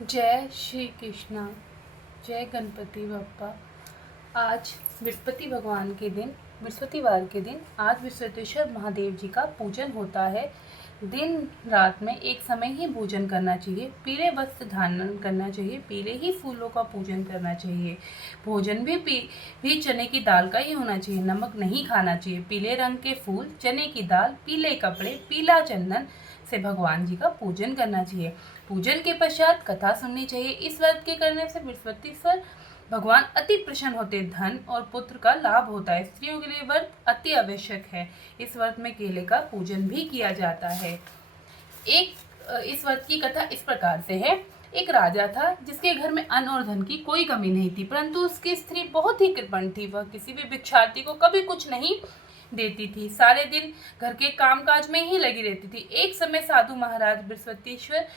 जय श्री कृष्णा। जय गणपति बप्पा। आज बृहस्पति भगवान के दिन, बृहस्पतिवार के दिन आज विश्वेश्वर महादेव जी का पूजन होता है। दिन रात में एक समय ही पूजन करना चाहिए। पीले वस्त्र धारण करना चाहिए। पीले ही फूलों का पूजन करना चाहिए। भोजन भी चने की दाल का ही होना चाहिए। नमक नहीं खाना चाहिए। पीले रंग के फूल, चने की दाल, पीले कपड़े, पीला चंदन से भगवान जी का पूजन करना चाहिए। पूजन के पश्चात कथा सुननी चाहिए। इस व्रत के करने से बृहस्पतिश्वर भगवान अति प्रसन्न होते, धन और पुत्र का लाभ होता है। स्त्रियों के लिए व्रत अति आवश्यक है। इस व्रत में केले का पूजन भी किया जाता है। इस व्रत की कथा इस प्रकार से है। एक राजा था जिसके घर में अन्न और धन की कोई कमी नहीं थी, परंतु उसकी स्त्री बहुत ही कृपण थी। वह किसी भी भिक्षार्थी को कभी कुछ नहीं देती थी। सारे दिन घर के कामकाज में ही लगी रहती थी। एक समय साधु महाराज बृहस्पतिश्वर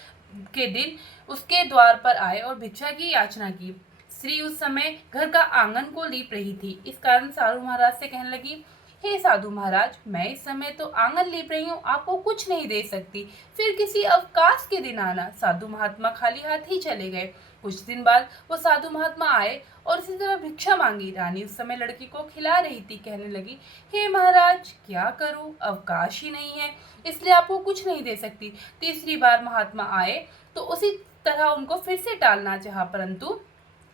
के दिन उसके द्वार पर आए और भिक्षा की याचना की। स्त्री उस समय घर का आंगन को लीप रही थी। इस कारण साधु महाराज से कहने लगी, हे साधु महाराज, मैं इस समय तो आंगन लीप रही हूँ, आपको कुछ नहीं दे सकती। फिर किसी अवकाश के दिन आना। साधु महात्मा खाली हाथ ही चले गए। कुछ दिन बाद वो साधु महात्मा आए और इसी तरह भिक्षा मांगी। रानी उस समय लड़की को खिला रही थी। कहने लगी, हे महाराज, क्या करूं, अवकाश ही नहीं है, इसलिए आपको कुछ नहीं दे सकती। तीसरी बार महात्मा आए तो उसी तरह उनको फिर से टालना चाहा, परंतु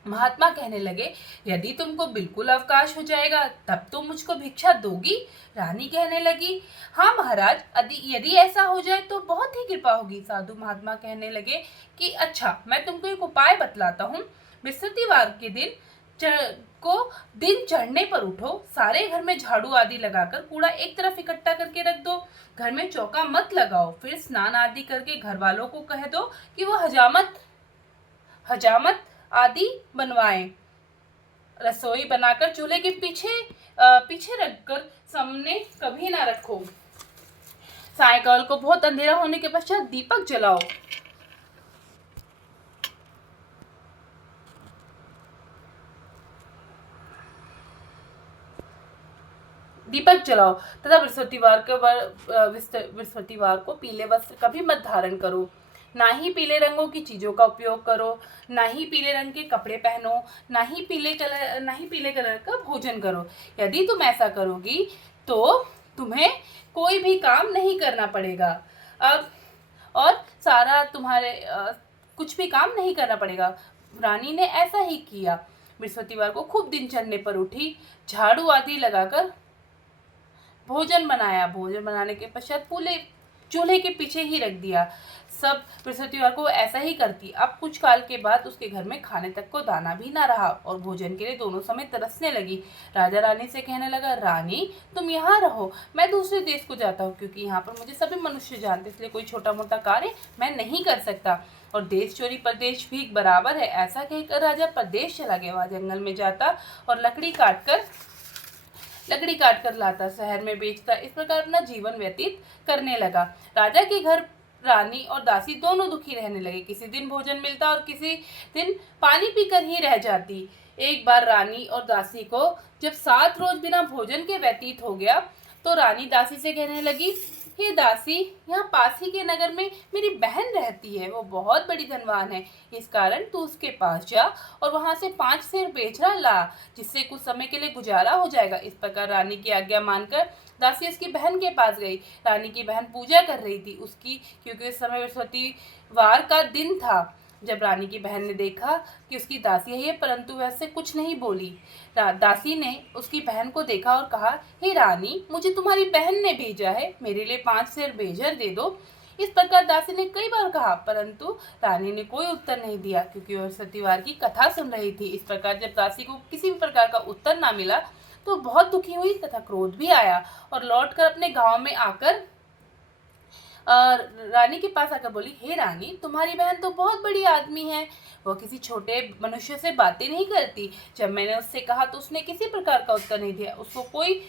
महात्मा कहने लगे, यदि तुमको बिल्कुल अवकाश हो जाएगा तब तुम मुझको भिक्षा दोगी। रानी कहने लगी, हाँ महाराज, यदि ऐसा हो जाए तो बहुत ही कृपा होगी। साधु महात्मा कहने लगे कि अच्छा, मैं तुमको एक उपाय बतलाता हूँ। बृहस्पतिवार के दिन चढ़ने पर उठो, सारे घर में झाड़ू आदि लगाकर कूड़ा एक तरफ इकट्ठा करके रख दो। घर में चौका मत लगाओ। फिर स्नान आदि करके घर वालों को कह दो कि वो हजामत आदि बनवाएं। रसोई बनाकर चूल्हे के पीछे रखकर सामने कभी ना रखो। सायंकाल को बहुत अंधेरा होने के पश्चात दीपक जलाओ। तथा बृहस्पतिवार को पीले वस्त्र कभी मत धारण करो। ना ही पीले रंगों की चीजों का उपयोग करो। ना ही पीले रंग के कपड़े पहनो। ना ही पीले कलर का भोजन करो। यदि तुम ऐसा करोगी तो तुम्हें कोई भी काम नहीं करना पड़ेगा। अब और सारा तुम्हारे कुछ भी काम नहीं करना पड़ेगा। रानी ने ऐसा ही किया। बृहस्पतिवार को खूब दिन चढ़ने पर उठी, झाड़ू आदि लगाकर भोजन बनाया। भोजन बनाने के पश्चात पूरे चूल्हे के पीछे ही रख दिया। सब बृहस्पतिवार को ऐसा ही करती। अब कुछ काल के बाद उसके घर में खाने तक को दाना भी ना रहा और भोजन के लिए दोनों समय तरसने लगी। राजा रानी से कहने लगा, रानी, तुम यहाँ रहो, मैं दूसरे देश को जाता हूँ, क्योंकि यहाँ पर मुझे सभी मनुष्य जानते, इसलिए कोई छोटा मोटा कार्य मैं नहीं कर सकता और देश चोरी परदेश भी बराबर है। ऐसा कहकर राजा परदेश चला गया। वहाँ जंगल में जाता और लकड़ी काट कर लाता, शहर में बेचता। इस प्रकार अपना जीवन व्यतीत करने लगा। राजा के घर रानी और दासी दोनों दुखी रहने लगे। किसी दिन भोजन मिलता और किसी दिन पानी पीकर ही रह जाती। एक बार रानी और दासी को जब 7 रोज बिना भोजन के व्यतीत हो गया तो रानी दासी से कहने लगी, हे दासी, यहाँ पास ही के नगर में मेरी बहन रहती है। वो बहुत बड़ी धनवान है। इस कारण तू उसके पास जा और वहां से 5 सेर बेचरा ला, जिससे कुछ समय के लिए गुजारा हो जाएगा। इस प्रकार रानी की आज्ञा मानकर दासी उसकी बहन के पास गई। रानी की बहन पूजा कर रही थी उसकी, क्योंकि उस समय बृहस्पतिवार का दिन था। जब रानी की बहन ने देखा कि उसकी दासी है, परंतु वैसे कुछ नहीं बोली। दासी ने उसकी बहन को देखा और कहा, हे रानी, मुझे तुम्हारी बहन ने भेजा है, मेरे लिए 5 सेर बेजर दे दो। इस प्रकार दासी ने कई बार कहा, परंतु रानी ने कोई उत्तर नहीं दिया, क्योंकि वह सतीवार की कथा सुन रही थी। इस प्रकार जब दासी को किसी भी प्रकार का उत्तर ना मिला तो बहुत दुखी हुई तथा क्रोध भी आया और लौटकर अपने गांव में आकर रानी के पास आकर बोली, हे रानी, तुम्हारी बहन तो बहुत बड़ी आदमी है, वह किसी छोटे मनुष्य से बातें नहीं करती। जब मैंने उससे कहा तो उसने किसी प्रकार का उत्तर नहीं दिया, उसको कोई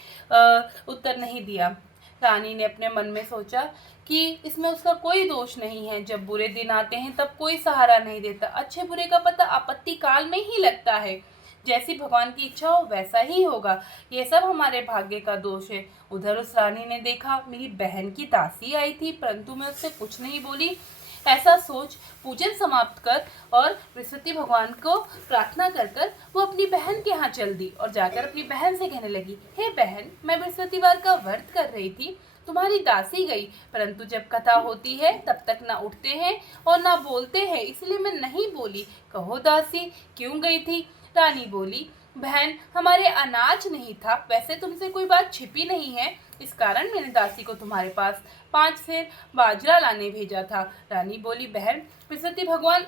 उत्तर नहीं दिया। रानी ने अपने मन में सोचा कि इसमें उसका कोई दोष नहीं है। जब बुरे दिन आते हैं तब कोई सहारा नहीं देता। अच्छे बुरे का पता आपत्ति काल में ही लगता है। जैसी भगवान की इच्छा हो वैसा ही होगा। ये सब हमारे भाग्य का दोष है। उधर उस रानी ने देखा, मेरी बहन की दासी आई थी, परंतु मैं उससे कुछ नहीं बोली। ऐसा सोच पूजन समाप्त कर और बृहस्पति भगवान को प्रार्थना कर कर वो अपनी बहन के यहाँ चल दी और जाकर अपनी बहन से कहने लगी, हे बहन, मैं बृहस्पतिवार का व्रत कर रही थी, तुम्हारी दासी गई, परंतु जब कथा होती है तब तक ना उठते हैं और ना बोलते हैं, इसलिए मैं नहीं बोली। कहो दासी, क्यों गई थी? रानी बोली, बहन, हमारे अनाज नहीं था, वैसे तुमसे कोई बात छिपी नहीं है, इस कारण मैंने दासी को तुम्हारे पास 5 सेर बाजरा लाने भेजा था। रानी बोली, बहन, बृहस्पति भगवान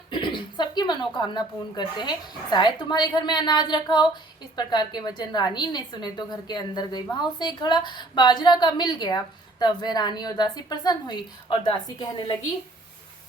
सबकी मनोकामना पूर्ण करते हैं, शायद तुम्हारे घर में अनाज रखा हो। इस प्रकार के वचन रानी ने सुने तो घर के अंदर गई, वहां उसे एक घड़ा बाजरा का मिल गया। तब वह रानी और दासी प्रसन्न हुई और दासी कहने लगी,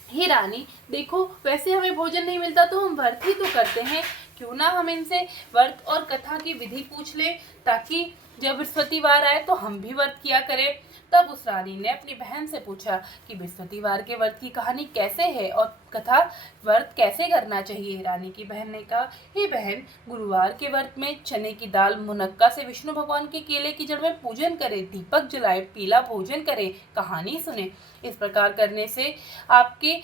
हे रानी, देखो, वैसे हमें भोजन नहीं मिलता तो हम व्रत ही तो करते हैं, क्यों ना हम इनसे व्रत और कथा की विधि पूछ ले, ताकि जब बृहस्पतिवार आए तो हम भी व्रत किया करें। तब उस रानी ने अपनी बहन से पूछा कि बृहस्पतिवार के व्रत की कहानी कैसे है और कथा व्रत कैसे करना चाहिए। रानी की बहन ने कहा, हे बहन, गुरुवार के व्रत में चने की दाल मुनक्का से विष्णु भगवान के केले की जड़ में पूजन करे, दीपक जलाए, पीला भोजन करे, कहानी सुने। इस प्रकार करने से आपके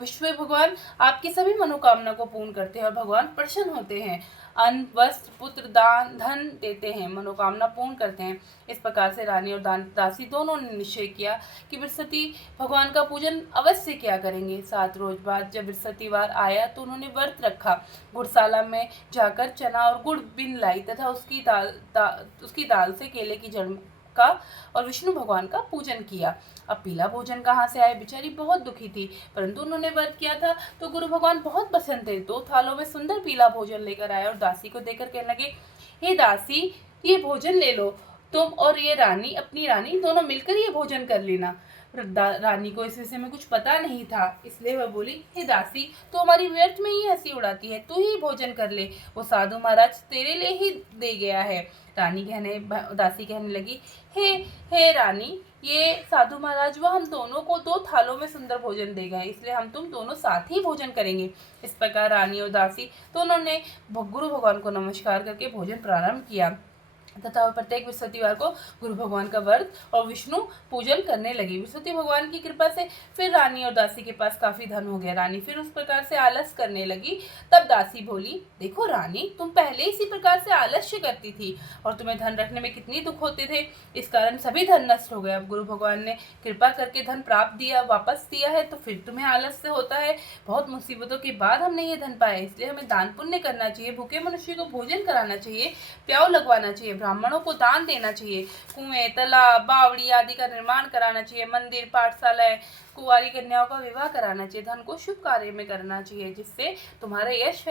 विश्व भगवान आपकी सभी मनोकामना को पूर्ण करते हैं और भगवान प्रसन्न होते हैं, अन्न, वस्त्र, पुत्र, दान, धन देते हैं, मनोकामना पूर्ण करते हैं। इस प्रकार से रानी और दासी दोनों ने निश्चय किया कि बृहस्पति भगवान का पूजन अवश्य किया करेंगे। 7 रोज बाद जब बृहस्पतिवार आया तो उन्होंने व्रत रखा, गुड़शाला में जाकर चना और गुड़ बिन लाई तथा उसकी दाल से केले की जड़ का और विष्णु भगवान का पूजन किया। अब पीला भोजन कहाँ से आए? बेचारी बहुत दुखी थी, परंतु उन्होंने व्रत किया था तो गुरु भगवान बहुत पसंद थे। 2 थालों में सुंदर पीला भोजन लेकर आए और दासी को देकर कहने लगे, हे दासी, ये भोजन ले लो, तुम और ये रानी, अपनी रानी, दोनों मिलकर ये भोजन कर लेना। रानी को इस विषय में कुछ पता नहीं था, इसलिए वह बोली, हे दासी, तो हमारी व्यर्थ में ही हंसी उड़ाती है, तू ही भोजन कर ले, वो साधु महाराज तेरे लिए ही दे गया है। दासी कहने लगी, हे रानी, ये साधु महाराज वह हम दोनों को 2 थालों में सुंदर भोजन दे गए, इसलिए हम तुम दोनों साथ ही भोजन करेंगे। इस प्रकार रानी और दासी दोनों ने गुरु भगवान को नमस्कार करके भोजन प्रारंभ किया तथा प्रत्येक बृहस्पतिवार को गुरु भगवान का व्रत और विष्णु पूजन करने लगी। बृहस्पति भगवान की कृपा से फिर रानी और दासी के पास काफी धन हो गया। रानी फिर उस प्रकार से आलस करने लगी। तब दासी बोली, देखो रानी, तुम पहले इसी प्रकार से आलस्य करती थी और तुम्हें धन रखने में कितनी दुख होते थे, इस कारण सभी धन नष्ट हो गया। अब गुरु भगवान ने कृपा करके धन वापस दिया है तो फिर तुम्हें आलस्य होता है। बहुत मुसीबतों के बाद हमने ये धन पाया, इसलिए हमें दान पुण्य करना चाहिए, भूखे मनुष्य को भोजन कराना चाहिए, प्याऊ लगवाना चाहिए, ब्राह्मणों को दान देना चाहिए, कुएं, तालाब, बावड़ी आदि का निर्माण कराना चाहिए, मंदिर, पाठशालाएं, कुंवारी कन्याओं का विवाह कराना चाहिए, धन को शुभ कार्य में करना चाहिए, जिससे तुम्हारा यश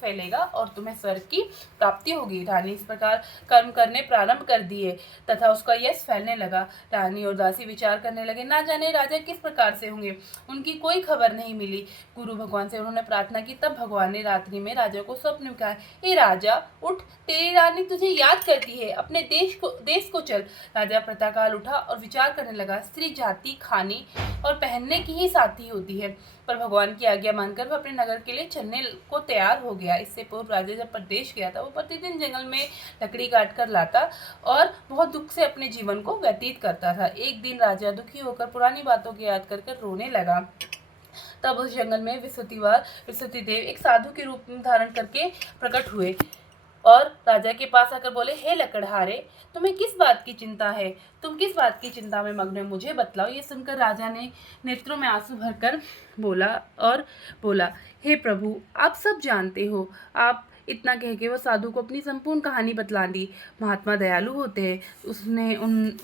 फैलेगा और तुम्हें स्वर्ग की प्राप्ति होगी। रानी इस प्रकार कर्म करने प्रारंभ कर दिए तथा उसका यश फैलने लगा। रानी और दासी विचार करने लगे, ना जाने राजा किस प्रकार से होंगे, उनकी कोई खबर नहीं मिली। गुरु भगवान से उन्होंने प्रार्थना की। तब भगवान ने रात्रि में राजा को स्वप्न में कहा, हे राजा, उठ, तेरी रानी तुझे याद करती है, अपने देश को चल। राजा प्रातःकाल उठा और विचार करने लगा, स्त्री जाति खाने और पहनने की ही साथी होती है, पर भगवान की आज्ञा मानकर वह अपने नगर के लिए चलने को तैयार हो गया। इससे पूर्व राजा जब प्रदेश गया था, वो प्रतिदिन जंगल में लकड़ी काट कर लाता और बहुत दुख से अपने जीवन को व्यतीत करता था। एक दिन राजा दुखी होकर पुरानी बातों को याद कर रोने लगा। तब उस जंगल में बृहस्पति देव एक साधु के रूप में धारण करके प्रकट हुए और राजा के पास आकर बोले, हे लकड़हारे, तुम्हें किस बात की चिंता है? तुम किस बात की चिंता में मग्न हो, मुझे बतलाओ। ये सुनकर राजा ने नेत्रों में आंसू भरकर बोला, हे प्रभु, आप सब जानते हो। आप इतना कह के वो साधु को अपनी संपूर्ण कहानी बतला दी। महात्मा दयालु होते हैं।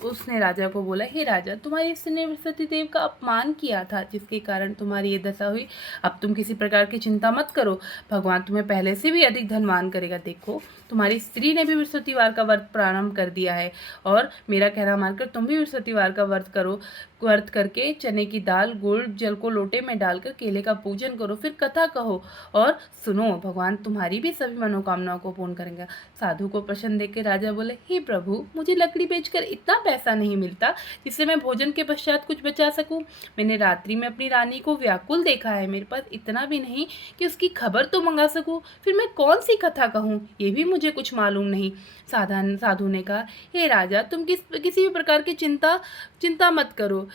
उसने राजा को बोला, हे राजा, तुम्हारी स्त्री ने बृहस्पति देव का अपमान किया था, जिसके कारण तुम्हारी ये दशा हुई। अब तुम किसी प्रकार की चिंता मत करो, भगवान तुम्हें पहले से भी अधिक धनवान करेगा। देखो, तुम्हारी स्त्री ने भी बृहस्पतिवार का व्रत प्रारंभ कर दिया है और मेरा कहना मानकर तुम भी बृहस्पतिवार का व्रत करो। व्रत करके चने की दाल, गुड़, जल को लोटे में डालकर केले का पूजन करो, फिर कथा कहो और सुनो, भगवान तुम्हारी भी सभी मनोकामनाओं को पूर्ण करेंगे। साधु को प्रसन्न देख के राजा बोले, हे प्रभु, मुझे लकड़ी बेचकर इतना पैसा नहीं मिलता जिससे मैं भोजन के पश्चात कुछ बचा सकूं। मैंने रात्रि में अपनी रानी को व्याकुल देखा है, मेरे पास इतना भी नहीं कि उसकी खबर तो मंगा सकूं। फिर मैं कौन सी कथा कहूं, ये भी मुझे कुछ मालूम नहीं। साधु ने कहा, हे राजा, तुम किसी भी प्रकार की चिंता मत करो।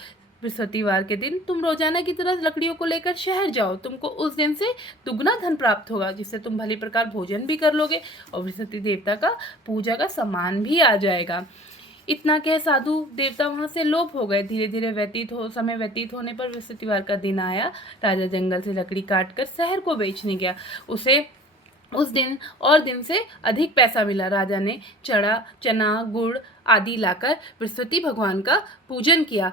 बृहस्पतिवार के दिन तुम रोजाना की तरह लकड़ियों को लेकर शहर जाओ। तुमको उस दिन से दुगना धन प्राप्त होगा, जिससे तुम भली प्रकार भोजन भी कर लोगे और बृहस्पति देवता का पूजा का सामान भी आ जाएगा। इतना कह साधु देवता वहां से लोप हो गए। धीरे धीरे समय व्यतीत होने पर बृहस्पतिवार का दिन आया। राजा जंगल से लकड़ी काटकर शहर को बेचने गया। उसे उस दिन से अधिक पैसा मिला। राजा ने चना गुड़ आदि लाकर बृहस्पति भगवान का पूजन किया।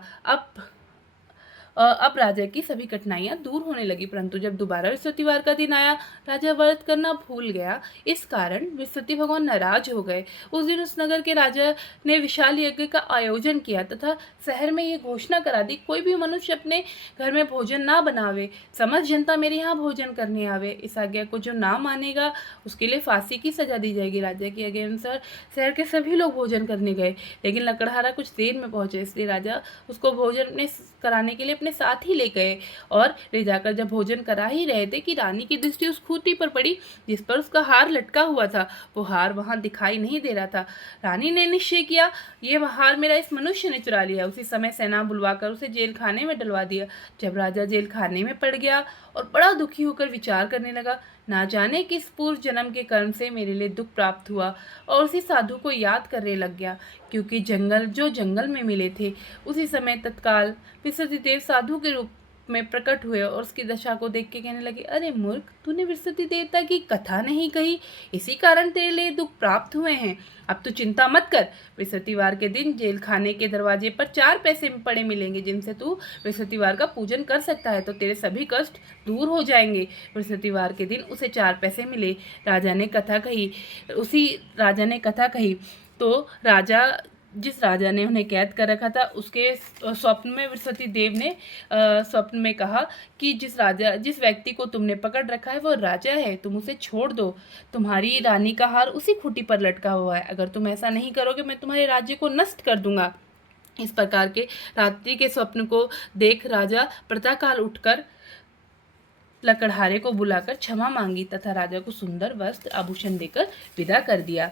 अब राजा की सभी कठिनाइयां दूर होने लगी। परंतु जब दोबारा बृहस्पतिवार का दिन आया, राजा व्रत करना भूल गया। इस कारण बृहस्पति भगवान नाराज हो गए। उस दिन उस नगर के राजा ने विशाल यज्ञ का आयोजन किया तथा शहर में ये घोषणा करा दी, कोई भी मनुष्य अपने घर में भोजन ना बनावे, समस्त जनता मेरे यहाँ भोजन करने आवे। इस आज्ञा को जो ना मानेगा उसके लिए फांसी की सजा दी जाएगी। राजा की आज्ञा अनुसार शहर के सभी लोग भोजन करने गए, लेकिन लकड़हारा कुछ देर में पहुंचे, इसलिए राजा उसको भोजन कराने के लिए अपने साथ ही ले गए। और ले जाकर जब भोजन करा ही रहे थे कि रानी की दृष्टि उस खूंटी पर पड़ी जिस पर उसका हार लटका हुआ था। वो हार वहां दिखाई नहीं दे रहा था। रानी ने निश्चय किया, ये हार मेरा इस मनुष्य ने चुरा लिया। उसी समय सेना बुलवाकर उसे जेल खाने में डलवा दिया। जब राजा जेल खाने में पड़ गया और बड़ा दुखी होकर विचार करने लगा, ना जाने किस पूर्व जन्म के कर्म से मेरे लिए दुख प्राप्त हुआ, और उसी साधु को याद करने लग गया, क्योंकि जंगल में मिले थे। उसी समय तत्काल बृहस्पति देव साधु के रूप में प्रकट हुए और उसकी दशा को देख के कहने लगे, अरे मूर्ख, तूने बृहस्पति देवता की कथा नहीं कही, इसी कारण तेरे लिए दुख प्राप्त हुए हैं। अब तू चिंता मत कर। बृहस्पतिवार के दिन जेल खाने के दरवाजे पर 4 पैसे पड़े मिलेंगे, जिनसे तू बृहस्पतिवार का पूजन कर सकता है, तो तेरे सभी कष्ट दूर हो जाएंगे। बृहस्पतिवार के दिन उसे 4 पैसे मिले। राजा ने कथा कही तो जिस राजा ने उन्हें कैद कर रखा था, उसके स्वप्न में बृहस्पति देव ने स्वप्न में कहा कि जिस व्यक्ति को तुमने पकड़ रखा है वो राजा है, तुम उसे छोड़ दो। तुम्हारी रानी का हार उसी खूंटी पर लटका हुआ है। अगर तुम ऐसा नहीं करोगे, मैं तुम्हारे राज्य को नष्ट कर दूंगा। इस प्रकार के रात्रि के स्वप्न को देख राजा प्रातःकाल उठकर लकड़हारे को बुलाकर क्षमा मांगी तथा राजा को सुंदर वस्त्र आभूषण देकर विदा कर दिया।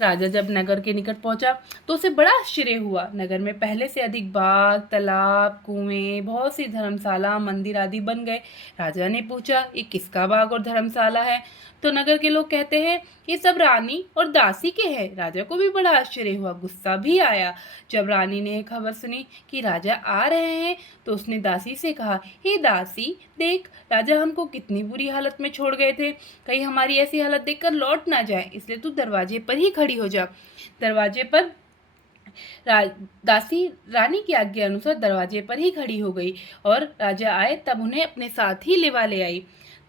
राजा जब नगर के निकट पहुंचा तो उसे बड़ा आश्चर्य हुआ। नगर में पहले से अधिक बाग, तालाब, कुएं, बहुत सी धर्मशाला, मंदिर आदि बन गए। राजा ने पूछा, ये किसका बाग और धर्मशाला है? तो नगर के लोग कहते हैं, ये सब रानी और दासी के हैं। राजा को भी बड़ा आश्चर्य हुआ, गुस्सा भी आया। जब रानी ने खबर सुनी कि राजा आ रहे हैं तो उसने दासी से कहा, हे दासी, देख, राजा हमको कितनी बुरी हालत में छोड़ गए थे, कहीं हमारी ऐसी हालत देखकर लौट ना जाए, इसलिए तू दरवाजे पर ही खड़ी हो जा। दरवाजे पर दासी रानी की आज्ञा अनुसार दरवाजे पर ही खड़ी हो गई और राजा आए तब उन्हें अपने साथ ही लेवा ले आई।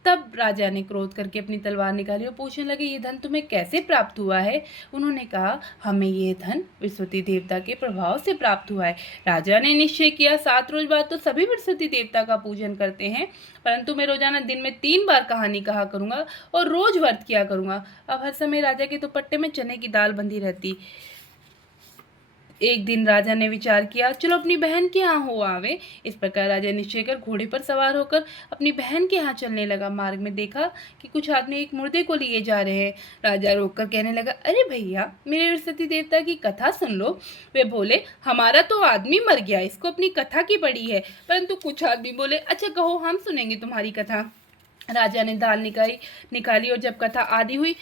तब राजा ने क्रोध करके अपनी तलवार निकाली और पूछने लगे, ये धन तुम्हें कैसे प्राप्त हुआ है? उन्होंने कहा, हमें ये धन बृहस्पति देवता के प्रभाव से प्राप्त हुआ है। राजा ने निश्चय किया, 7 रोज बाद तो सभी बृहस्पति देवता का पूजन करते हैं, परंतु मैं रोजाना दिन में 3 बार कहानी कहा करूंगा और रोज व्रत किया करूंगा। अब हर समय राजा के दुपट्टे में चने की दाल बंधी रहती। एक दिन राजा ने विचार किया, चलो अपनी बहन के यहाँ हो आवे। इस प्रकार राजा निश्चय कर घोड़े पर सवार होकर अपनी बहन के यहाँ चलने लगा। मार्ग में देखा कि कुछ आदमी एक मुर्दे को लिए जा रहे हैं। राजा रोककर कहने लगा, अरे भैया, मेरे बृहस्पति देवता की कथा सुन लो। वे बोले, हमारा तो आदमी मर गया, इसको अपनी कथा की पड़ी है। परंतु कुछ आदमी बोले, अच्छा कहो, हम सुनेंगे तुम्हारी कथा। राजा ने दाल निकाली और जब कथा आदि हुई,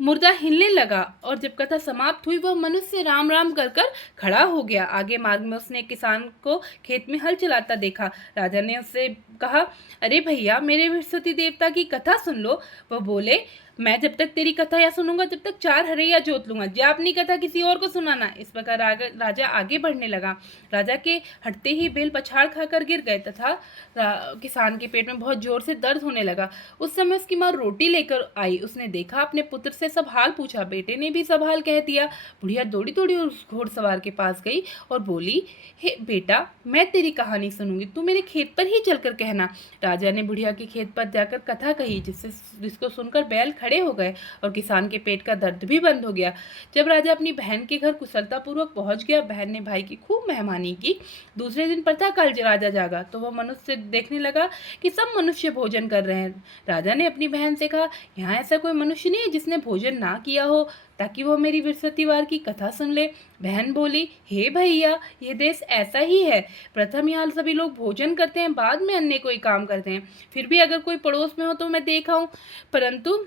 मुर्दा हिलने लगा और जब कथा समाप्त हुई वह मनुष्य राम राम कर खड़ा हो गया। आगे मार्ग में उसने एक किसान को खेत में हल चलाता देखा। राजा ने उससे कहा, अरे भैया, मेरे बृहस्पति देवता की कथा सुन लो। वह बोले, मैं जब तक तेरी कथा या सुनूंगा तब तक 4 हरैया जोत लूंगा, जा अपनी कथा किसी और को सुनाना। इस प्रकार राजा आगे बढ़ने लगा। राजा के हटते ही बेल पछाड़ खाकर गिर गए तथा किसान के पेट में बहुत जोर से दर्द होने लगा। उस समय उसकी माँ रोटी लेकर आई। उसने देखा, अपने पुत्र से सब हाल पूछा। बेटे ने भी सब हाल कह दिया। बुढ़िया दौड़ी दौड़ी उस घोड़सवार के पास गई और बोली, हे बेटा, मैं तेरी कहानी सुनूंगी, तू मेरे खेत पर ही चलकर कहना। राजा ने बुढ़िया के खेत पर जाकर कथा कही, जिसको सुनकर बैल खड़े हो गए और किसान के पेट का दर्द भी बंद हो गया। जब राजा अपनी बहन के घर कुशलतापूर्वक पहुंच गया, बहन ने भाई की खूब मेहमानी की। दूसरे दिन प्रातःकाल राजा जागा तो वह मनुष्य देखने लगा कि सब मनुष्य भोजन कर रहे हैं। राजा ने अपनी बहन से कहा, यहाँ ऐसा कोई मनुष्य नहीं है जिसने भोजन ना किया हो, ताकि वो मेरी बृहस्पतिवार की कथा सुन ले। बहन बोली, हे भैया, ये देश ऐसा ही है। प्रथम यहाँ सभी लोग भोजन करते हैं, बाद में अन्य कोई काम करते हैं। फिर भी अगर कोई पड़ोस में हो तो मैं देखा हूँ, परंतु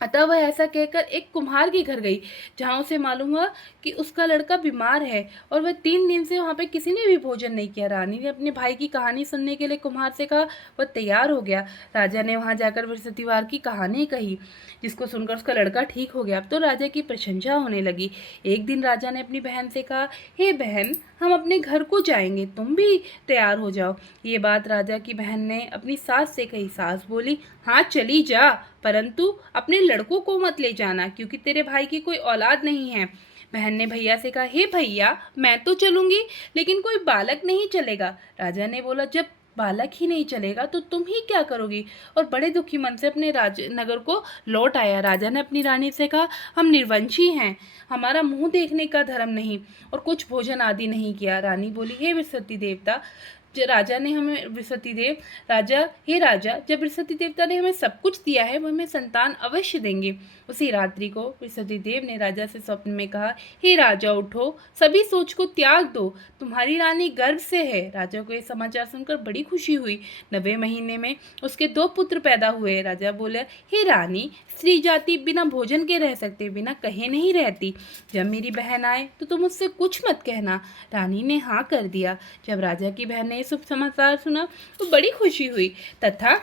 अतः वह ऐसा कहकर एक कुम्हार के घर गई, जहाँ उसे मालूम हुआ कि उसका लड़का बीमार है और वह 3 दिन से वहाँ पे किसी ने भी भोजन नहीं किया। रानी ने अपने भाई की कहानी सुनने के लिए कुम्हार से कहा। वह तैयार हो गया। राजा ने वहाँ जाकर बृहस्पतिवार की कहानी कही, जिसको सुनकर उसका लड़का ठीक हो गया। अब तो राजा की प्रशंसा होने लगी। एक दिन राजा ने अपनी बहन से कहा, हे बहन, हम अपने घर को जाएंगे, तुम भी तैयार हो जाओ। ये बात राजा की बहन ने अपनी सास से कही। सास बोली, हाँ चली जा, परंतु अपने लड़कों को मत ले जाना, क्योंकि तेरे भाई की कोई औलाद नहीं है। बहन ने भैया से कहा, हे भैया, मैं तो चलूंगी, लेकिन कोई बालक नहीं चलेगा। राजा ने बोला, जब बालक ही नहीं चलेगा तो तुम ही क्या करोगी? और बड़े दुखी मन से अपने नगर को लौट आया। राजा ने अपनी रानी से कहा, हम निर्वंशी हैं, हमारा मुंह देखने का धर्म नहीं और कुछ भोजन आदि नहीं किया। रानी बोली, हे बृहस्पति देवता, राजा ने हमें हे राजा, जब बृहस्पति देवता ने हमें सब कुछ दिया है, वह हमें संतान अवश्य देंगे। उसी रात्रि को बृहस्पति देव ने राजा से स्वप्न में कहा, हे राजा, उठो, सभी सोच को त्याग दो, तुम्हारी रानी गर्भ से है। राजा को यह समाचार सुनकर बड़ी खुशी हुई। 9वें महीने में उसके 2 पुत्र पैदा हुए। राजा बोले, हे रानी, स्त्री जाति बिना भोजन के रह सकते, बिना कहे नहीं रहती। जब मेरी बहन आए तो तुम उससे कुछ मत कहना। रानी ने हाँ कर दिया। जब राजा की बहन ने शुभ समाचार सुना तो बड़ी खुशी हुई तथा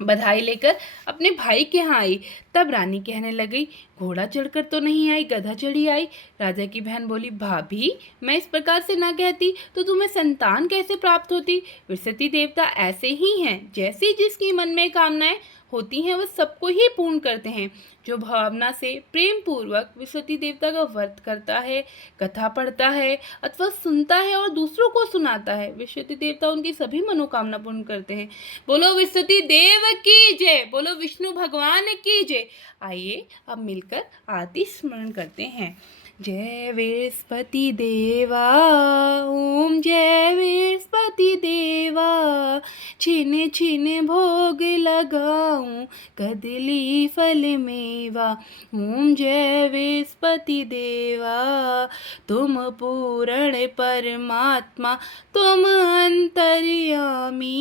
बधाई लेकर अपने भाई के यहाँ आई। तब रानी कहने लगी, घोड़ा चढ़कर तो नहीं आई, गधा चढ़ी आई। राजा की बहन बोली, भाभी, मैं इस प्रकार से ना कहती तो तुम्हें संतान कैसे प्राप्त होती? बृहस्पति देवता ऐसे ही हैं, जैसी जिसकी मन में कामनाएं होती हैं वह सबको ही पूर्ण करते हैं। जो भावना से प्रेम पूर्वक बृहस्पति देवता का व्रत करता है, कथा पढ़ता है अथवा सुनता है और दूसरों को सुनाता है, बृहस्पति देवता उनकी सभी मनोकामना पूर्ण करते हैं। बोलो बृहस्पति देव की जय, बोलो विष्णु भगवान की जय। आइए अब मिलकर आरती स्मरण करते हैं। जय बृहस्पति देवा, ओम जय बृहस्पति देवा, छिन छिन भोग लगाऊं कदली फल मेवा। ओम जय बृहस्पति देवा, तुम पूर्ण परमात्मा, तुम अंतर्यामी,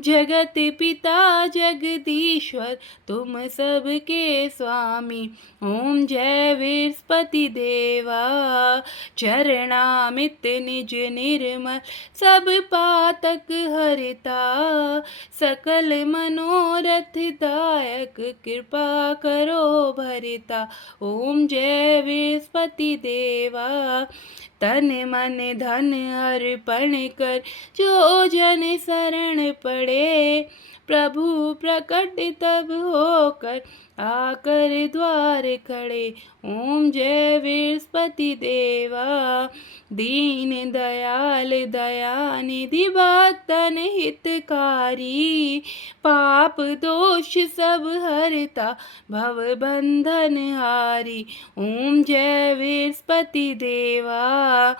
जगत पिता जगदीश्वर, तुम सबके स्वामी। ओम जय बृहस्पति देवा, चरणामित निज निर्मल, सब पातक हरता, सकल मनोरथ दायक, कृपा करो भरता। ओम जय बृहस्पति देवा, तन मन धन अर्पण कर, जो जन शरण पड़े, प्रभु प्रकट तब होकर, आकर द्वार खड़े। ओम जय बृहस्पति देवा, दीन दयाल दयानिधि, भक्तन हितकारी, पाप दोष सब हरता, भव बंधन हारी। ओम जय बृहस्पति देवा,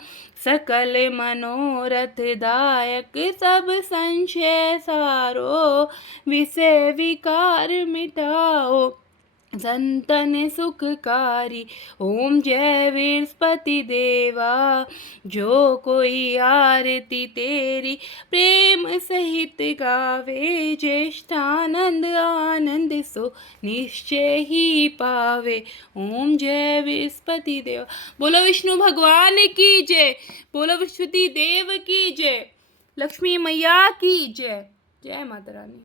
सकल मनोरथ दायक, सब संशय सारो, विषय विकार मिटाओ, संतन सुखकारी। ओम जय बृहस्पति देवा, जो कोई आरती तेरी प्रेम सहित गावे, ज्येष्ठानंद आनंद सो निश्चय ही पावे। ओम जय बृहस्पति देवा। बोलो विष्णु भगवान की जय, बोलो बृहस्पति देव की जय, लक्ष्मी मैया की जय। जय माता रानी।